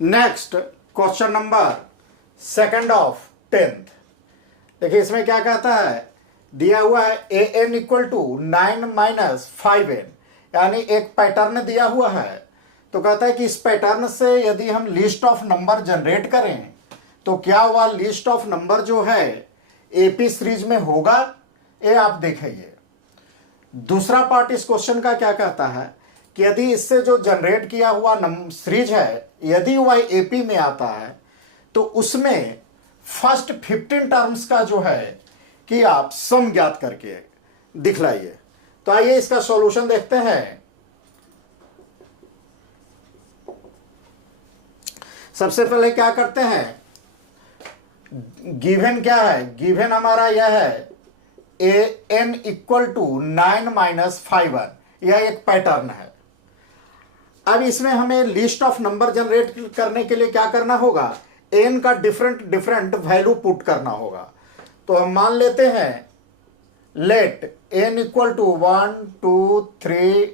Next question number second of 10th। देखिए इसमें क्या कहता है, दिया हुआ है A N equal to 9 minus 5n, यानी एक पैटर्न दिया हुआ है। तो कहता है कि इस पैटर्न से यदि हम लिस्ट ऑफ नंबर जनरेट करें तो क्या वह लिस्ट ऑफ नंबर जो है एपी सीरीज में होगा, ये आप देखिए। दूसरा पार्ट इस क्वेश्चन का क्या कहता है कि यदि इससे जो जनरेट किया हुआ सीरीज है यदि वह एपी में आता है तो उसमें फर्स्ट 15 टर्म्स का जो है कि आप सम ज्ञात करके दिखलाइए। तो आइए इसका सॉल्यूशन देखते हैं। सबसे पहले क्या करते हैं, गिवन क्या है, गिवन हमारा यह है A N equal to 9 minus 5n, यह एक पैटर्न है। अब इसमें हमें लिस्ट ऑफ नंबर जनरेट करने के लिए क्या करना होगा, एन का डिफरेंट डिफरेंट वैल्यू पुट करना होगा। तो हम मान लेते हैं let N equal to 1 2 3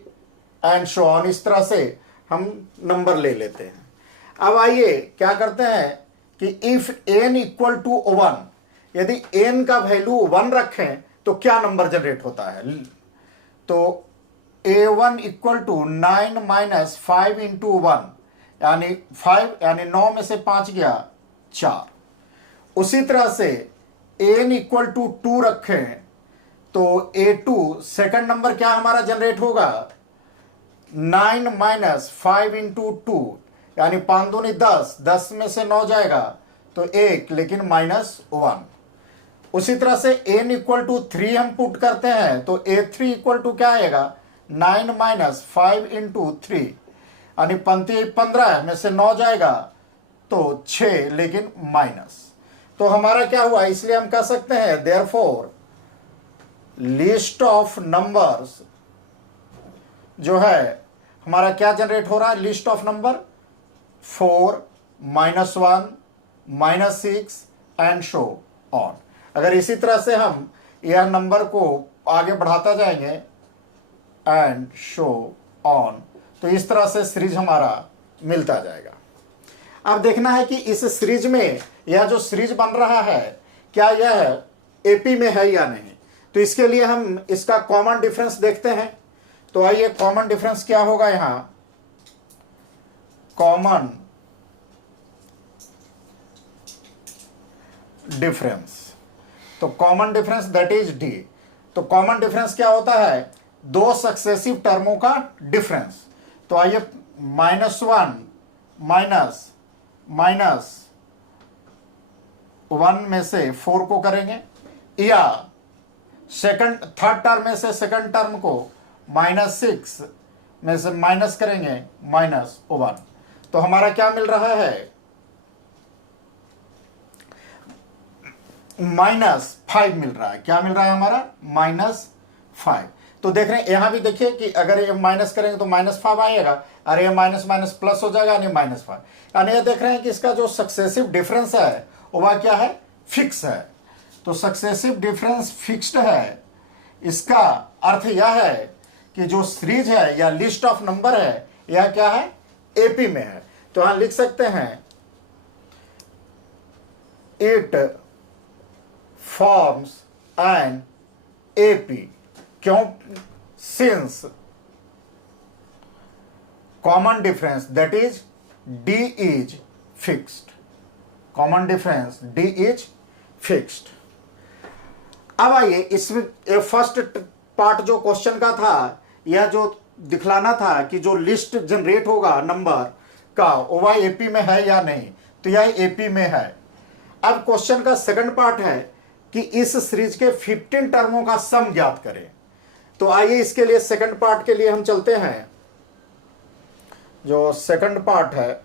and so on, इस तरह से हम नंबर ले लेते हैं। अब आइए क्या करते हैं कि इफ एन इक्वल टू 1, यदि एन का वैल्यू 1 रखें तो क्या नंबर जनरेट होता है। तो a1 equal to 9 minus 5 into 1, यानी 5, यानी 9 में से 5 गया 4। उसी तरह से n इक्वल टू 2 रखें तो a2 सेकंड नंबर क्या हमारा जनरेट होगा, 9 माइनस 5 इंटू 2, यानी 5 दूनी 10, 10 में से 9 जाएगा तो 1, लेकिन माइनस 1। उसी तरह से n इक्वल टू 3 हम पुट करते हैं तो a3 इक्वल टू क्या आएगा, 9 माइनस 5 इंटू 3, यानी 15 में से 9 जाएगा तो 6, लेकिन माइनस। तो हमारा क्या हुआ, इसलिए हम कह सकते हैं देयरफॉर लिस्ट ऑफ नंबर्स जो है हमारा क्या जनरेट हो रहा है, list of number 4 minus 1 minus 6 and show on. अगर इसी तरह से हम यह नंबर को आगे बढ़ाता जाएंगे एंड शो ऑन, तो इस तरह से सीरीज हमारा मिलता जाएगा। अब देखना है कि इस सीरीज में यह जो सीरीज बन रहा है क्या यह एपी में है या नहीं। तो इसके लिए हम इसका कॉमन डिफरेंस देखते हैं। तो आइए कॉमन डिफरेंस क्या होगा, यहां कॉमन डिफरेंस, तो common difference that is D. तो कॉमन डिफरेंस क्या होता है, दो सक्सेसिव टर्मों का डिफरेंस। तो आइए -1 माइनस माइनस 1 में से 4 को करेंगे, या थर्ड टर्म में से सेकंड टर्म को -6 में से माइनस करेंगे -1। तो हमारा क्या मिल रहा है, -5 मिल रहा है। क्या मिल रहा है हमारा, -5। तो देख रहे हैं यहां भी देखिए कि अगर ये माइनस करेंगे तो -5 आएगा, अरे ये माइनस माइनस प्लस हो जाएगा, यानी -5। यानी ये देख रहे हैं कि इसका जो सक्सेसिव डिफरेंस है वह क्या है, फिक्स है। तो सक्सेसिव डिफरेंस फिक्स्ड है, इसका अर्थ यह है कि जो सीरीज है या लिस्ट ऑफ नंबर है यह क्या है, एपी में है। तो यहां लिख सकते हैं इट फॉर्म्स एन एपी। क्यों, since common difference that is D is fixed, common difference D is fixed. अब आइए इसमें फर्स्ट पार्ट जो क्वेश्चन का था, यह जो दिखलाना था कि जो लिस्ट जनरेट होगा नंबर का वह एपी में है या नहीं, तो यह एपी में है। अब क्वेश्चन का सेकंड पार्ट है कि इस सीरीज के 15 टर्मों का सम ज्ञात करें। तो आइए इसके लिए सेकंड पार्ट के लिए हम चलते हैं। जो सेकंड पार्ट है,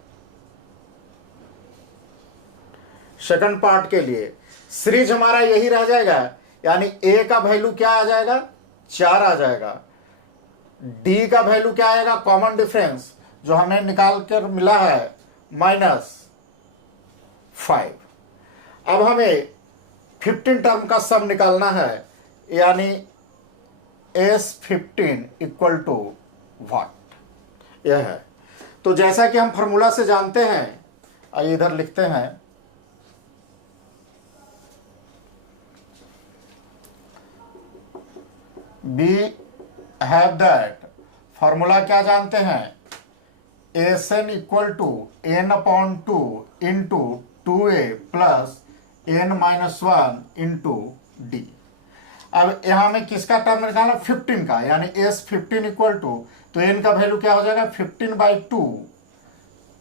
सेकंड पार्ट के लिए सीरीज हमारा यही रह जाएगा, यानी ए का वैल्यू क्या आ जाएगा, 4 आ जाएगा। डी का वैल्यू क्या आएगा, कॉमन डिफरेंस जो हमें निकाल कर मिला है -5। अब हमें 15 टर्म का सम निकालना है, यानी S15 इक्वल टू व्हाट, यह है। तो जैसा कि हम फॉर्मूला से जानते हैं आइए इधर लिखते हैं, वी हैव दैट, फॉर्मूला क्या जानते हैं, S N equal to N upon two into 2a plus n minus 1 into D. अब यहां में किसका टर्म निकालना, 15 का, यानी एस 15 इक्वल टू, तो n का वैल्यू क्या हो जाएगा 15/2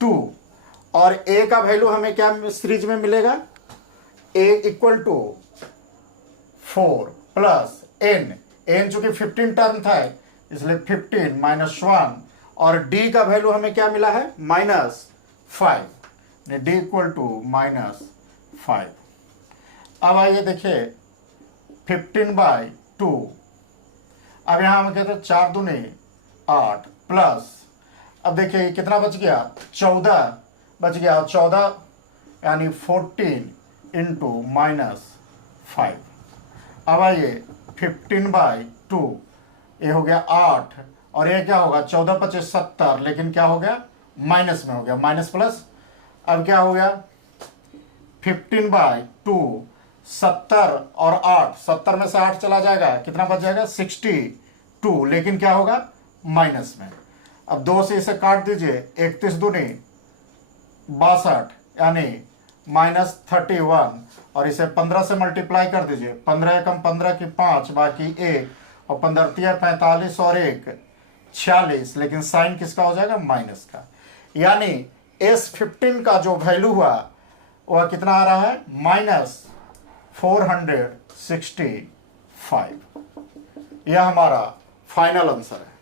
2, और a का वैल्यू हमें क्या सीरीज में मिलेगा, a equal to 4 plus n चूंकि 15 टर्म था इसलिए 15 माइनस 1, और d का वैल्यू हमें क्या मिला है -5, d इक्वल टू -5। अब आइए देखिए 15/2, अब यहां हम कहते हैं 4 दूनी 8 प्लस, अब देखिए ये कितना बच गया 14 बच गया, 14 यानी 14 इंटू -5। अब आइए 15/2, ये हो गया 8, और ये क्या होगा 14 × 25 = 70, लेकिन क्या हो गया माइनस में हो गया, माइनस प्लस, अब क्या हो गया 15/2 70 और 8, 70 में से 8 चला जाएगा, कितना बच जाएगा 62, लेकिन क्या होगा माइनस में। अब 2 से इसे काट दीजिए, 31 दूनी 62 यानी -31, और इसे 15 से मल्टीप्लाई कर दीजिए, 15 एकम 15 की 5 बाकी 1, और 15 × 45 और 1 46, लेकिन साइन किसका हो जाएगा माइनस का, यानी S15 का जो वैल्यू हुआ वह कितना आ रहा है -465। यह हमारा फाइनल आंसर है।